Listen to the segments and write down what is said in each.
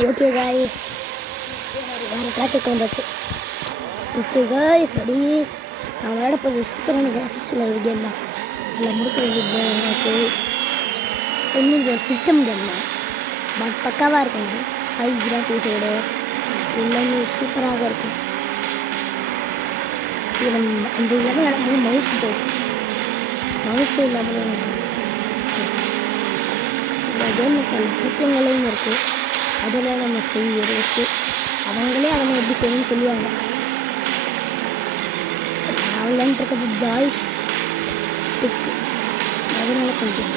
Okay guys, வேறு topic வந்துச்சு. Okay guys, ready. நான் விளையாட போகிற சூப்பரான கிராஃபிக்ஸ் உள்ள கேம் தான். அதில் முடிக்க வேண்டியது எனக்கு இன்னும் ஒரு சிஸ்டம் கேம் தான். பட் பக்காவாக இருக்குங்க. ஹை கிராஃபிக்ஸோடு எல்லாமே சூப்பராக இருக்கும். இதில் அந்த லெவல் நடக்கும்போது மவுஸ் போகும். மவுஸ் இல்லாமல் இந்த கேமில் சில புத்தகங்களையும் இருக்குது. அதெல்லாம் நம்ம செய்யறது அவங்களே அவங்க எப்படி செய்யணும்னு சொல்லுவாங்க. நான் விளையாண்டுருக்கிறது ஜாய் ஸ்டிக்கு, அதனால கொஞ்சம்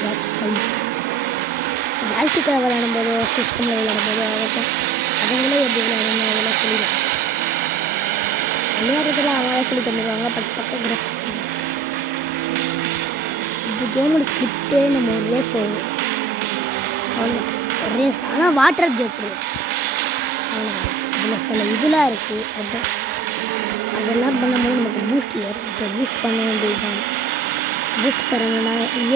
ஜாய் ஸ்டிக்கில் விளையாடும்போதோ சிஸ்டமில் விளையாடும்போதோ அவங்களே எப்படி விளையாடணும் அதெல்லாம் சொல்லிடுவாங்க. விளையாடுறதுல அவங்களே சொல்லி தந்துடுவாங்க. பக்கம் இந்த கேமோட ஸ்கிரிப்டே நம்ம ஒரு ரேஸ் போகும். அவ்வளோ ரேஸ், ஆனால் வாட்டர் ஜெட்டு இதில் சில இதெல்லாம் இருக்குது. அதெல்லாம் பண்ணும்போது நமக்கு பூஸ்ட் பண்ண வேண்டியது தான். பூஸ்ட் தரணும்னா கொஞ்ச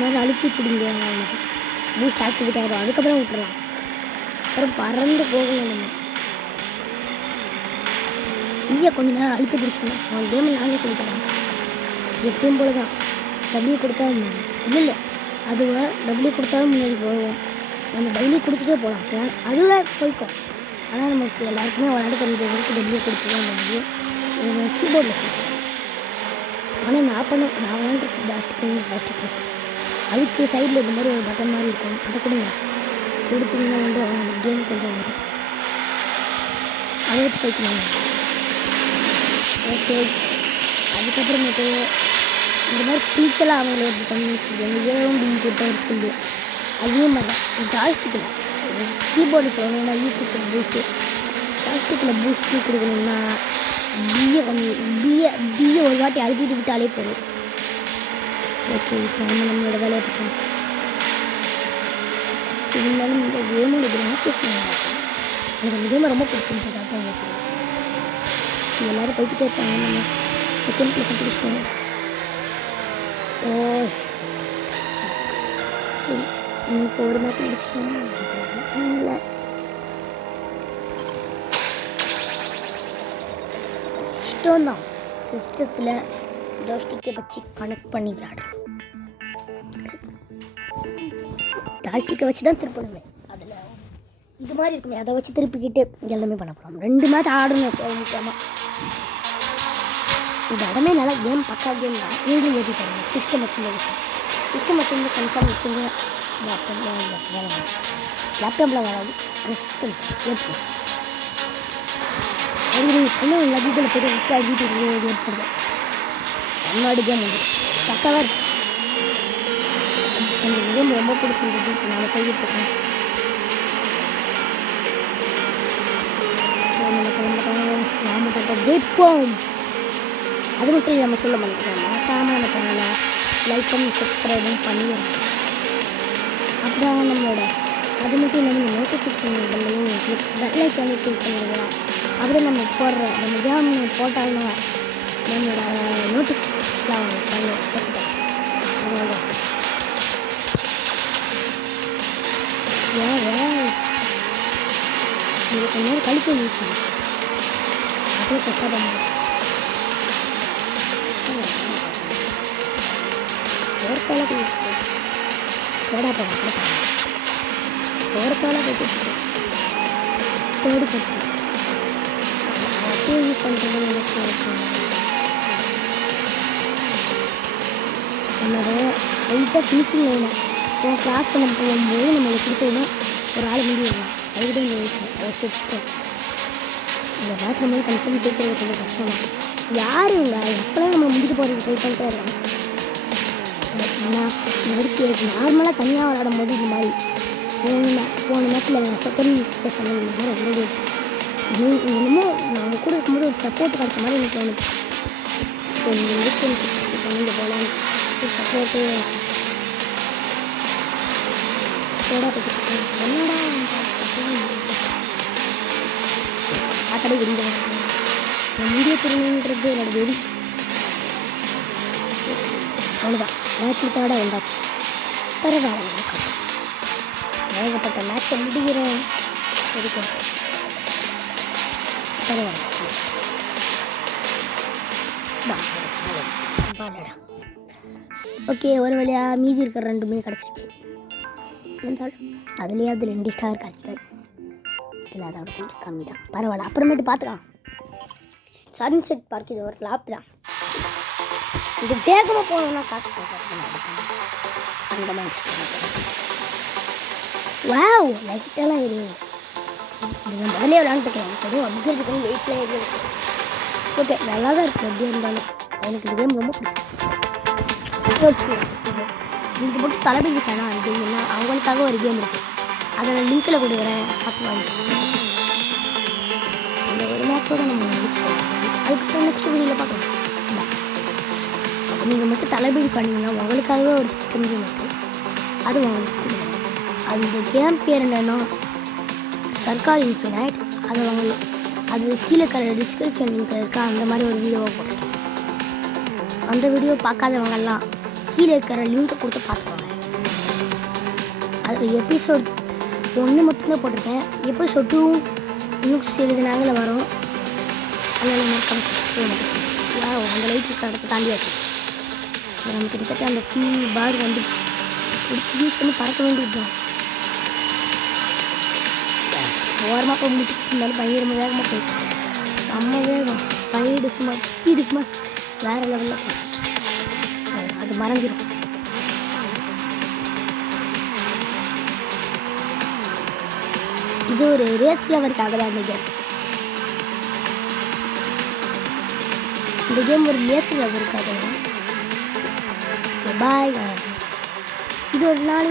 நேரம் அழுத்தி பிடிங்க. அவனுக்கு பூஸ்ட் ஆக்டிவேட் ஆகிடும். அதுக்கப்புறம் விட்டுறலாம். அப்புறம் பறந்து போகணும். நம்ம கொஞ்ச நேரம் அழுத்தி பிடிச்சணும். அவன் கேமில் நானே சொல்லி தரேன். எப்பயும் போல தான் டபிள்யூ கொடுத்தா இல்லை அதுவே டபிள்யூ கொடுத்தாலும் முன்னாடி போவோம். நம்ம டெய்லி கொடுத்துட்டே போகலாம். அதுவே போய்க்கும். ஆனால் நமக்கு எல்லாருக்குமே விளையாட தெரிஞ்சவங்களுக்கு டெய்லி கொடுத்து தான் முடியும். கீபோர்டில் சொல்லுவேன். ஆனால் நான் விளையாண்டுருக்கு பிளாஸ்டிக் அதுக்கு சைடில் இந்த மாதிரி ஒரு பட்டன் மாதிரி இருக்கும். அதை கொடுங்க. கொடுத்தீங்கன்னா அவங்க கேம் கொஞ்சம் வரும். அதை வச்சு போய்க்கணும். ஓகே, அதுக்கப்புறமேட்டு இந்த மாதிரி ஸ்பீச்செல்லாம் அவங்களே எப்படி பண்ணி ஏவும் பின் கொடுத்த ஒரு ஸ்கில்லு அதையும் மாதிரி ஜாய்ஸ்டிக்கில் கீபோர்டு சொல்லணும்னா கொடுக்குற பூஸ்ட்டு, ஜாய்ஸ்டிக்கில் பூஸ்ட்டு கொடுக்கணும்னா பிஏ ஒரு வாட்டி அழுத்திட்டு விட்டாலே போதும். ஓகே, இப்போ நம்மளோட வேலையை பார்க்கலாம். இருந்தாலும் இந்த கேமோட கிராஃபிக்ஸ் எனக்கு இந்த கேமை ரொம்ப பிடிச்சிருந்தது. தான் கேட்குறேன். எல்லோரும் போய்கிட்டே இருக்காங்க. நம்ம செகண்ட் பிளேஸ் பிடிச்சிட்டோம். ஓ சரி, இப்போ ஒரு மேட்ச் முடிச்சிட்டோம். இல்லை சிஸ்டம் தான். சிஸ்டத்தில் ஜாய்ஸ்டிக்கை வச்சு கனெக்ட் பண்ணி விளையாடுறோம். ஜாய்ஸ்டிக்கை வச்சு தான் திருப்பணுமே. அதில் இது மாதிரி இருக்குமே, அதை வச்சு திருப்பிக்கிட்டு எல்லாமே பண்ண போகிறோம். 2 மேட்ச் ஆடணும் முக்கியமாக. இந்த இடமே நல்லா கேம் பக்கா கேம் தான். நீங்களும் ஏற்றி தருங்க. சிஸ்டம் வச்சுருந்து கன்ஃபார்ம் வச்சுங்க. லேப்டாப்பில் வராது. அந்த சிஸ்டம் ஏற்றுக்கணும். இன்னும் எல்லா வீட்டில் போய்ட்டு விட்டு அடிக்கிட்டு ஏற்படுது. என்னோட கேம் வந்து பக்காவாக இருக்குது. அந்த கேம் ரொம்ப பிடிச்சிருந்தது. நான் கைவிட்டு இருக்கேன். ஜெயிப்போம். அது மட்டும் இல்லை, நம்ம சொல்ல மாட்டோம். மறக்காமல் நம்ம சேனலை லைக் பண்ணி சப்ஸ்கிரைபும் பண்ணிடுறோம். அப்புறம் நம்மளோட அது மட்டும் இல்லாமல் நோட்டிஃபிகேஷன் பெல்லையும் பெல்லைக் பண்ணி கிளிக் பண்ணிடுவோம். அப்புறம் நம்ம கேம் போட்டாலும் நம்மளோட நோட்டிஃபிகேஷன்லாம் பண்ணி அதோட இது கொஞ்ச நேரம் கழிச்சு யூஸ் பண்ணி அப்படியே பெஸ்ட்டாக பண்ணுவோம். ஓரத்தால் தேடா போகிறோம். ஓரத்தால் போட்டு தேடி போட்டு அப்படியே யூஸ் பண்ணுறது என்னோட லைட்டாக ஃபினிஷிங் வேணும். இப்போ கிளாஸ் பண்ண போகும்போது நம்மளுக்கு கொடுத்தோன்னா ஒரு ஆள் முடியும். அதுக்கிட்ட இந்த சிஸ்டம் இந்த மேட்ச் நம்ம கன்ஃபார்ம் கேட்குறது கொஞ்சம் கஷ்டம் தான். யாரும் இல்லை, எப்போலாம் நம்ம முடிச்சு போகிறது ட்ரை பண்ணிட்டே இருக்காங்க. ஆனால் இது நார்மலாக தனியாக விளையாடும் போது இது மாதிரி போன நேரத்தில் செகண்ட் சொன்னது ரொம்ப என்னமோ அவங்க கூட இருக்கும்போது ஒரு சப்போர்ட் கிடைச்ச மாதிரி எனக்கு தோணுச்சு. இப்போ நீங்கள் இருக்கு போல சப்போர்ட்டு என்னடா கடை வெடி நான் வீடியோ திரும்பின்றது என்னோட வெடி. அவ்வளோதான், மேட்ச் தேட வந்தாச்சு. பரவாயில்ல. ஏகப்பட்ட மேட்சை முடிக்கிறேன். சரி பரவாயில்ல. ஓகே, ஒரு வழியாக மீதி இருக்கிற 2 கிடச்சிருச்சு. இருந்தாலும் அதுலேயே அது 2 ஸ்டார் கிடச்சிட்டாரு. இல்லை, அதோட கொஞ்சம் கம்மி தான். பரவாயில்ல, அப்புறமேட்டு பார்த்துக்கலாம். சன்செட் பார்க் இது ஒரு ஃப்ளாப் தான். இது வேகமாக போகணுன்னா காசு அந்த மாதிரி. வாவ், லைட்டெல்லாம் எரியும். இது நான் முதலே விளாண்டுருக்கேன். எதுவும் அப்கிரேட் பண்ணி வெயிட்லாம் எரியும். ஓகே, நல்லா தான் இருக்குது. எப்படி இருந்தாலும் எனக்கு இந்த கேம் ரொம்ப பிடிக்கும். ஓகே, நீங்கள் மட்டும் தளபதி ஃபேனா இருந்தீங்கன்னா அவங்களுக்காக ஒரு கேம் இருக்குது. அதை லிங்க்கில் கொடுக்குறேன், பார்த்து வாங்கி. அந்த ஒரு மேட்சோட நம்ம முடிச்சுக்கலாம். அதுக்கப்புறம் நெக்ஸ்ட் வீடியோவில் பார்க்கலாம். அப்போ நீங்கள் மட்டும் தளபதி பண்ணிங்கன்னா உங்களுக்காகவே ஒரு சிஸ்டம் கேம் இருக்குது. அது உங்களுக்கு கொடுக்குறேன். அந்த கேம் பேர் என்னன்னா சர்க்கார் இன்ஃபினைட். அதை வாங்கலாம். அது கீழே இருக்கிற டிஸ்கிரிப்ஷன் லிங்க் இருக்கா, அந்த மாதிரி ஒரு வீடியோவை போட்டிருக்கேன். அந்த வீடியோ பார்க்காதவங்கெல்லாம் கீழே இருக்கிற லிங்க்கை கொடுத்து பார்த்துக்கோங்க. அதில் எபிசோட் 1 மட்டும்தான் போட்டிருக்கேன். எபிசோட் 2 இன்னும் சிறிது நாளில் வரும். அதனால் அந்த லைட் இருக்கிற இடத்த தாண்டியாச்சு. நம்ம கிட்டத்தட்ட அந்த ஃபுல் பார் வந்துடுச்சு. யூஸ் பண்ணி பறக்க வேண்டியதுதான். ஓரமாக போய் முடிச்சுட்டு இருந்தாலும் பயங்கரமாக வேகமாக போயிடுச்சு. செம்ம வேகம். ஸ்பீடு சும்மா வேறு லெவலில் போகும். அது மறைஞ்சிடும். இது ஒரு ரேஸ் லெவலுக்காக தான் இந்த கேம். இந்த கேம் ஒரு ரேஸ் லெவலுக்காக தான். பாய். இது ஒரு 4